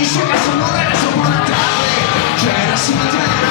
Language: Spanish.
Y si acaso no regreso por la tarde, que era su mañana.